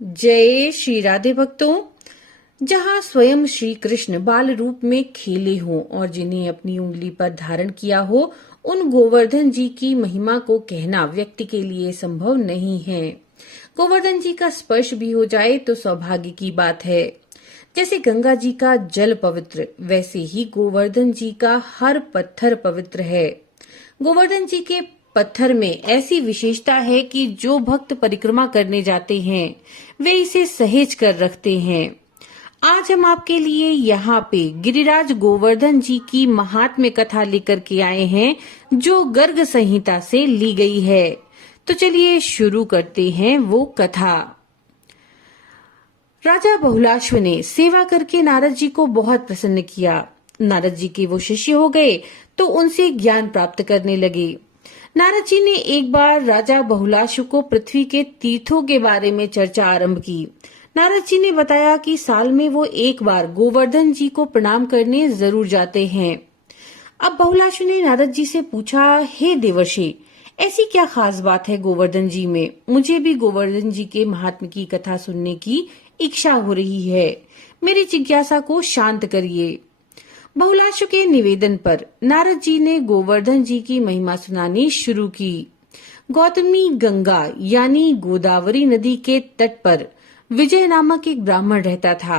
जय श्री राधे भक्तों। जहाँ स्वयं श्री कृष्ण बाल रूप में खेले हों और जिन्हें अपनी उंगली पर धारण किया हो, उन गोवर्धन जी की महिमा को कहना व्यक्ति के लिए संभव नहीं है। गोवर्धन जी का स्पर्श भी हो जाए तो सौभाग्य की बात है। जैसे गंगा जी का जल पवित्र, वैसे ही गोवर्धन जी का हर पत्थर पवित्र है। गोवर्धन जी के पत्थर में ऐसी विशेषता है कि जो भक्त परिक्रमा करने जाते हैं वे इसे सहेज कर रखते हैं। आज हम आपके लिए यहाँ पे गिरिराज गोवर्धन जी की महात्म्य कथा लेकर के आए हैं, जो गर्ग संहिता से ली गई है। तो चलिए शुरू करते हैं वो कथा। राजा बहुलाश्व ने सेवा करके नारद जी को बहुत प्रसन्न किया। नारद जी के वो शिष्य हो गए तो उनसे ज्ञान प्राप्त करने लगे। नारद जी ने एक बार राजा बहुलाश्व को पृथ्वी के तीर्थों के बारे में चर्चा आरंभ की। नारद जी ने बताया कि साल में वो एक बार गोवर्धन जी को प्रणाम करने जरूर जाते हैं। अब बहुलाश्व ने नारद जी से पूछा, हे देवर्षि, ऐसी क्या खास बात है गोवर्धन जी में? मुझे भी गोवर्धन जी के महात्म्य की कथा सुनने की इच्छा हो रही है। मेरी जिज्ञासा को शांत करिए। बहुलाश्व के निवेदन पर नारद जी ने गोवर्धन जी की महिमा सुनानी शुरू की। गौतमी गंगा यानी गोदावरी नदी के तट पर विजय नामक एक ब्राह्मण रहता था।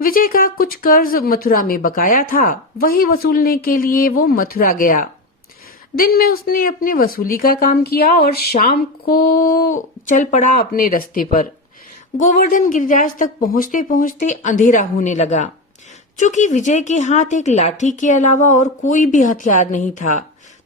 विजय का कुछ कर्ज मथुरा में बकाया था, वही वसूलने के लिए वो मथुरा गया। दिन में उसने अपने वसूली का काम किया और शाम को चल पड़ा अपने रास्ते पर। गोवर्धन गिरिराज तक पहुंचते पहुंचते अंधेरा होने लगा। चूंकि विजय के हाथ एक लाठी के अलावा और कोई भी हथियार नहीं था,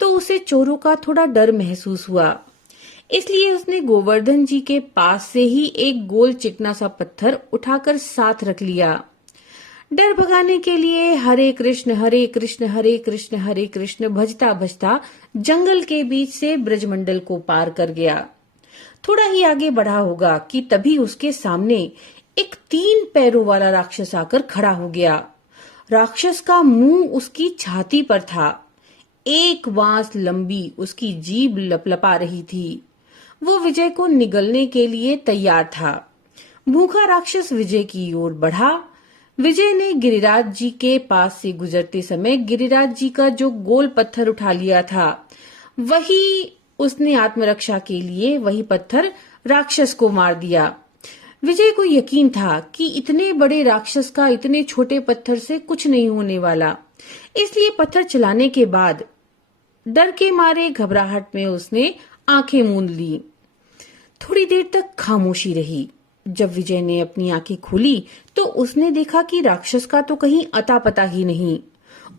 तो उसे चोरों का थोड़ा डर महसूस हुआ। इसलिए उसने गोवर्धन जी के पास से ही एक गोल चिकना सा पत्थर उठाकर साथ रख लिया। डर भगाने के लिए हरे कृष्ण हरे कृष्ण हरे कृष्ण हरे कृष्ण भजता भजता जंगल के बीच से ब्रजमंडल को पार कर गया। थोड़ा ही आगे बढ़ा होगा कि तभी उसके सामने एक 3 पैरों वाला राक्षस आकर खड़ा हो गया। राक्षस का मुंह उसकी छाती पर था। 1 बांस लंबी उसकी जीभ लपलपा रही थी। वो विजय को निगलने के लिए तैयार था। भूखा राक्षस विजय की ओर बढ़ा। विजय ने गिरिराज जी के पास से गुजरते समय गिरिराज जी का जो गोल पत्थर उठा लिया था, वही उसने आत्मरक्षा के लिए वही पत्थर राक्षस को मार दिया। विजय को यकीन था कि इतने बड़े राक्षस का इतने छोटे पत्थर से कुछ नहीं होने वाला, इसलिए पत्थर चलाने के बाद डर के मारे घबराहट में उसने आंखें मूंद ली। थोड़ी देर तक खामोशी रही। जब विजय ने अपनी आंखें खोली तो उसने देखा कि राक्षस का तो कहीं अता पता ही नहीं।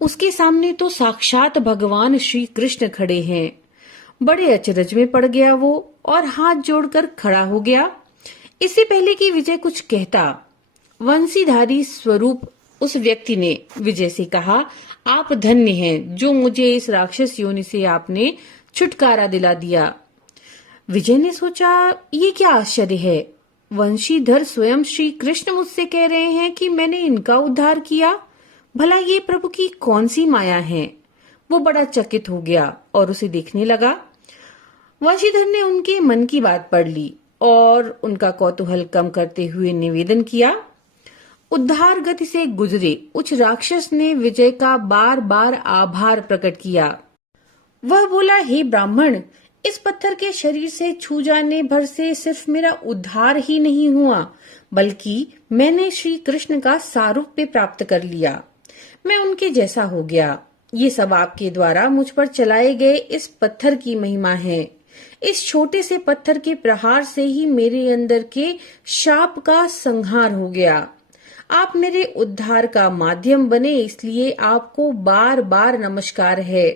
उसके सामने तो साक्षात भगवान श्री कृष्ण खड़े हैं। बड़े अचरज में पड़ गया वो और हाथ जोड़कर खड़ा हो गया। इससे पहले कि विजय कुछ कहता, वंशीधारी स्वरूप उस व्यक्ति ने विजय से कहा, आप धन्य हैं जो मुझे इस राक्षस योनि से आपने छुटकारा दिला दिया। विजय ने सोचा, ये क्या आश्चर्य है, वंशीधर स्वयं श्री कृष्ण मुझसे कह रहे हैं कि मैंने इनका उद्धार किया। भला ये प्रभु की कौन सी माया है। वो बड़ा चकित हो गया और उसे देखने लगा। वंशीधर ने उनके मन की बात पढ़ ली और उनका कौतूहल कम करते हुए निवेदन किया। उद्धार गति से गुजरे उस राक्षस ने विजय का बार बार आभार प्रकट किया। वह बोला, हे ब्राह्मण, इस पत्थर के शरीर से छू जाने भर से सिर्फ मेरा उद्धार ही नहीं हुआ, बल्कि मैंने श्री कृष्ण का सारूप्य प्राप्त कर लिया। मैं उनके जैसा हो गया। ये सब आपके द्वारा मुझ पर चलाए गए इस पत्थर की महिमा है। इस छोटे से पत्थर के प्रहार से ही मेरे अंदर के शाप का संहार हो गया। आप मेरे उद्धार का माध्यम बने, इसलिए आपको बार बार नमस्कार है।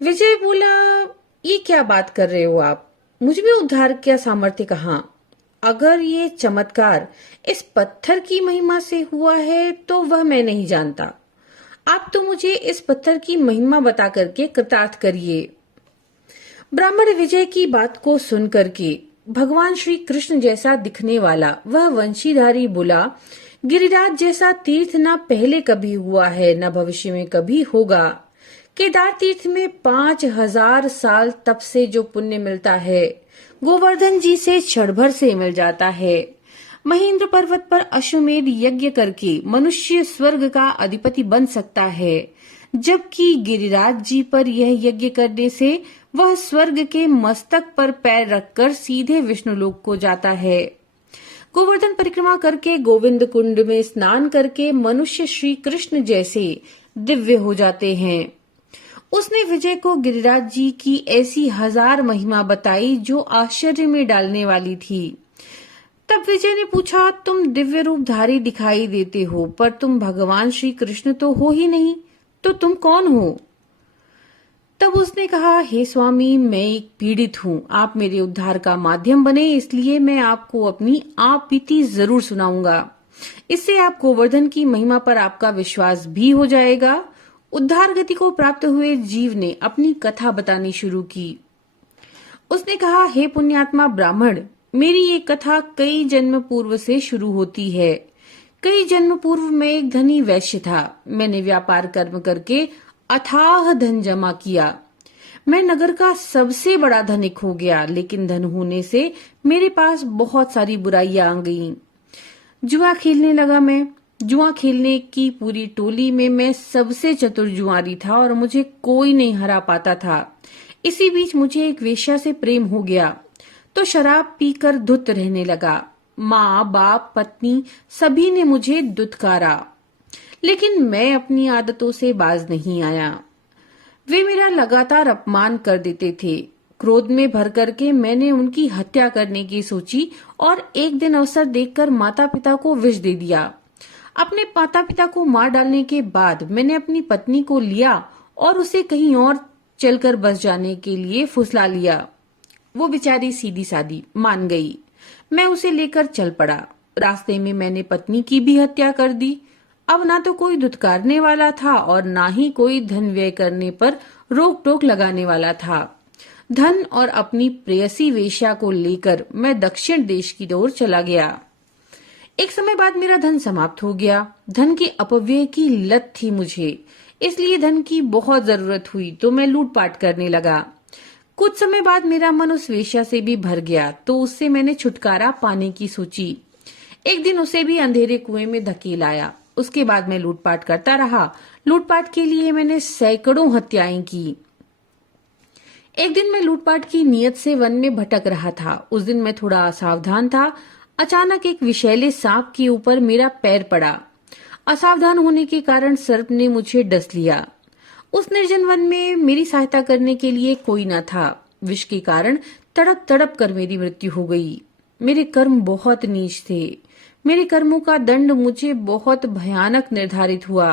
विजय बोला, ये क्या बात कर रहे हो आप? मुझ में उद्धार क्या सामर्थ्य कहाँ? अगर ये चमत्कार इस पत्थर की महिमा से हुआ है तो वह मैं नहीं जानता। आप तो मुझे इस पत्थर की महिमा बता करके कृतार्थ करिए। ब्राह्मण विजय की बात को सुन करके भगवान श्री कृष्ण जैसा दिखने वाला वह वंशीधारी बोला, गिरिराज जैसा तीर्थ न पहले कभी हुआ है न भविष्य में कभी होगा। केदार तीर्थ में 5000 साल तप से जो पुण्य मिलता है गोवर्धन जी से क्षण भर से मिल जाता है। महेंद्र पर्वत पर अश्वमेध यज्ञ करके मनुष्य स्वर्ग का अधिपति बन सकता है, जबकि गिरिराज जी पर यह यज्ञ करने से वह स्वर्ग के मस्तक पर पैर रखकर सीधे विष्णुलोक को जाता है। गोवर्धन परिक्रमा करके गोविंद कुंड में स्नान करके मनुष्य श्री कृष्ण जैसे दिव्य हो जाते हैं। उसने विजय को गिरिराज जी की ऐसी हजार महिमा बताई जो आश्चर्य में डालने वाली थी। तब विजय ने पूछा, तुम दिव्य रूपधारी दिखाई देते हो, पर तुम भगवान श्री कृष्ण तो हो ही नहीं, तो तुम कौन हो? तब उसने कहा, हे स्वामी, मैं एक पीड़ित हूँ, आप मेरे उद्धार का माध्यम बने, इसलिए मैं आपको अपनी आप बीती जरूर सुनाऊंगा। इससे आप गोवर्धन की महिमा पर आपका विश्वास भी हो जाएगा। उद्धार गति को प्राप्त हुए जीव ने अपनी कथा बतानी शुरू की। उसने कहा, हे पुण्यात्मा ब्राह्मण, मेरी ये कथा कई जन्म पूर्व से शुरू होती है। कई जन्म पूर्व में एक धनी वैश्य था। मैंने व्यापार कर्म करके अथाह धन जमा किया। मैं नगर का सबसे बड़ा धनिक हो गया, लेकिन धन होने से मेरे पास बहुत सारी बुराइयां आ गईं। जुआ खेलने लगा मैं। जुआ खेलने की पूरी टोली में मैं सबसे चतुर जुआरी था और मुझे कोई नहीं हरा पाता था। इसी बीच मुझे एक वेश्या से प्रेम हो गया तो शराब पीकर धुत रहने लगा। माँ, बाप, पत्नी सभी ने मुझे दुत्कारा, लेकिन मैं अपनी आदतों से बाज नहीं आया। वे मेरा लगातार अपमान कर देते थे। क्रोध में भर करके मैंने उनकी हत्या करने की सोची और एक दिन अवसर देखकर माता पिता को विष दे दिया। अपने माता पिता को मार डालने के बाद मैंने अपनी पत्नी को लिया और उसे कहीं और चलकर बस जाने के लिए फुसला लिया। वो बेचारी सीधी सादी मान गई। मैं उसे लेकर चल पड़ा। रास्ते में मैंने पत्नी की भी हत्या कर दी। अब ना तो कोई धुतकारने वाला था और ना ही कोई धन व्यय करने पर रोक टोक लगाने वाला था। धन और अपनी प्रेयसी वेश्या को लेकर मैं दक्षिण देश की ओर चला गया। एक समय बाद मेरा धन समाप्त हो गया। धन के अपव्यय की लत थी मुझे, इसलिए धन की बहुत जरूरत हुई तो मैं लूटपाट करने लगा। कुछ समय बाद मेरा मन उस वेश्या से भी भर गया तो उससे मैंने छुटकारा पाने की सोची। एक दिन उसे भी अंधेरे कुएं में धकेल आया। उसके बाद मैं लूटपाट करता रहा। लूटपाट के लिए मैंने सैकड़ों हत्याएं की। एक दिन मैं लूटपाट की नीयत से वन में भटक रहा था। उस दिन मैं थोड़ा असावधान था। अचानक एक विषैले सांप के ऊपर मेरा पैर पड़ा। असावधान होने के कारण सर्प ने मुझे डस लिया। उस निर्जन वन में मेरी सहायता करने के लिए कोई न था। विष के कारण तड़प तड़प कर मेरी मृत्यु हो गई। मेरे कर्म बहुत नीच थे। मेरे कर्मों का दंड मुझे बहुत भयानक निर्धारित हुआ।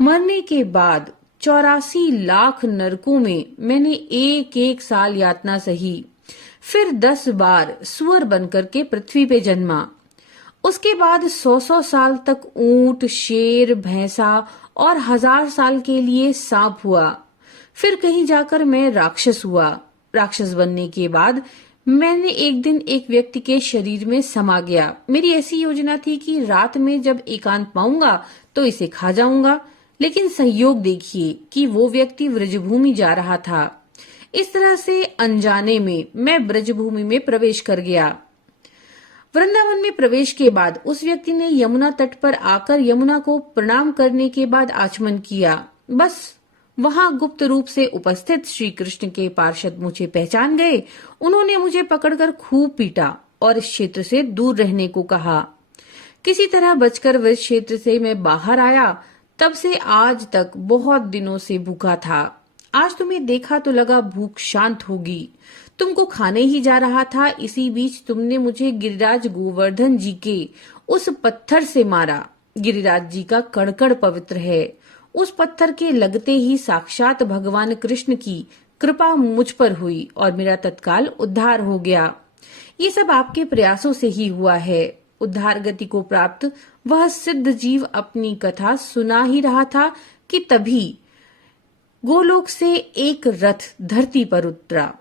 मरने के बाद 84 लाख नरकों में मैंने एक एक साल यातना सही। फिर 10 बार सुअर बनकर के पृथ्वी पे जन्मा। उसके बाद 100 साल तक ऊंट, शेर, भैंसा और 1000 साल के लिए सांप हुआ। फिर कहीं जाकर मैं राक्षस हुआ। राक्षस बनने के बाद मैंने एक दिन एक व्यक्ति के शरीर में समा गया। मेरी ऐसी योजना थी कि रात में जब एकांत पाऊंगा तो इसे खा जाऊंगा, लेकिन संयोग देखिए कि वो व्यक्ति व्रजभूमि जा रहा था। इस तरह से अनजाने में मैं ब्रजभूमि में प्रवेश कर गया। वृंदावन में प्रवेश के बाद उस व्यक्ति ने यमुना तट पर आकर यमुना को प्रणाम करने के बाद आचमन किया। बस वहां गुप्त रूप से उपस्थित श्री कृष्ण के पार्षद मुझे पहचान गए। उन्होंने मुझे पकड़कर खूब पीटा और इस क्षेत्र से दूर रहने को कहा। किसी तरह बचकर वह क्षेत्र से मैं बाहर आया। तब से आज तक बहुत दिनों से भूखा था। आज तुम्हें देखा तो लगा भूख शांत होगी। तुमको खाने ही जा रहा था, इसी बीच तुमने मुझे गिरिराज गोवर्धन जी के उस पत्थर से मारा। गिरिराज जी का कड़कड़ पवित्र है। उस पत्थर के लगते ही साक्षात भगवान कृष्ण की कृपा मुझ पर हुई और मेरा तत्काल उद्धार हो गया। ये सब आपके प्रयासों से ही हुआ है। उद्धार गति को प्राप्त वह सिद्ध जीव अपनी कथा सुना ही रहा था कि तभी गोलोक से एक रथ धरती पर उतरा।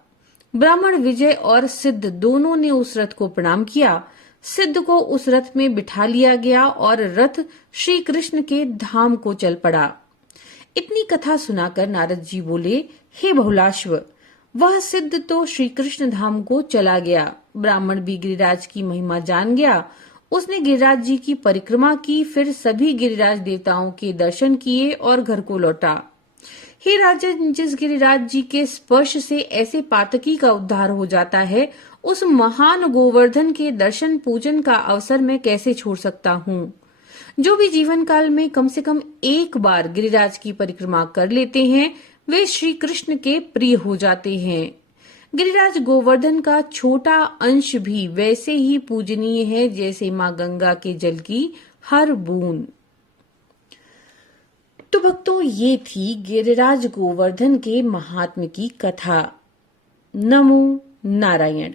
ब्राह्मण विजय और सिद्ध दोनों ने उस रथ को प्रणाम किया। सिद्ध को उस रथ में बिठा लिया गया और रथ श्री कृष्ण के धाम को चल पड़ा। इतनी कथा सुनाकर नारद जी बोले, हे बहुलाश्व, वह सिद्ध तो श्री कृष्ण धाम को चला गया। ब्राह्मण भी गिरिराज की महिमा जान गया। उसने गिरिराज जी की परिक्रमा की, फिर सभी गिरिराज देवताओं के दर्शन किए और घर को लौटा। हे राजन, जिस गिरिराज जी के स्पर्श से ऐसे पातकी का उद्धार हो जाता है, उस महान गोवर्धन के दर्शन पूजन का अवसर मैं कैसे छोड़ सकता हूँ। जो भी जीवन काल में कम से कम एक बार गिरिराज की परिक्रमा कर लेते हैं, वे श्री कृष्ण के प्रिय हो जाते हैं। गिरिराज गोवर्धन का छोटा अंश भी वैसे ही पूजनीय है जैसे मां गंगा के जल की हर बूंद। तो भक्तों, ये थी गिरिराज गोवर्धन के महात्म्य की कथा। नमो नारायण।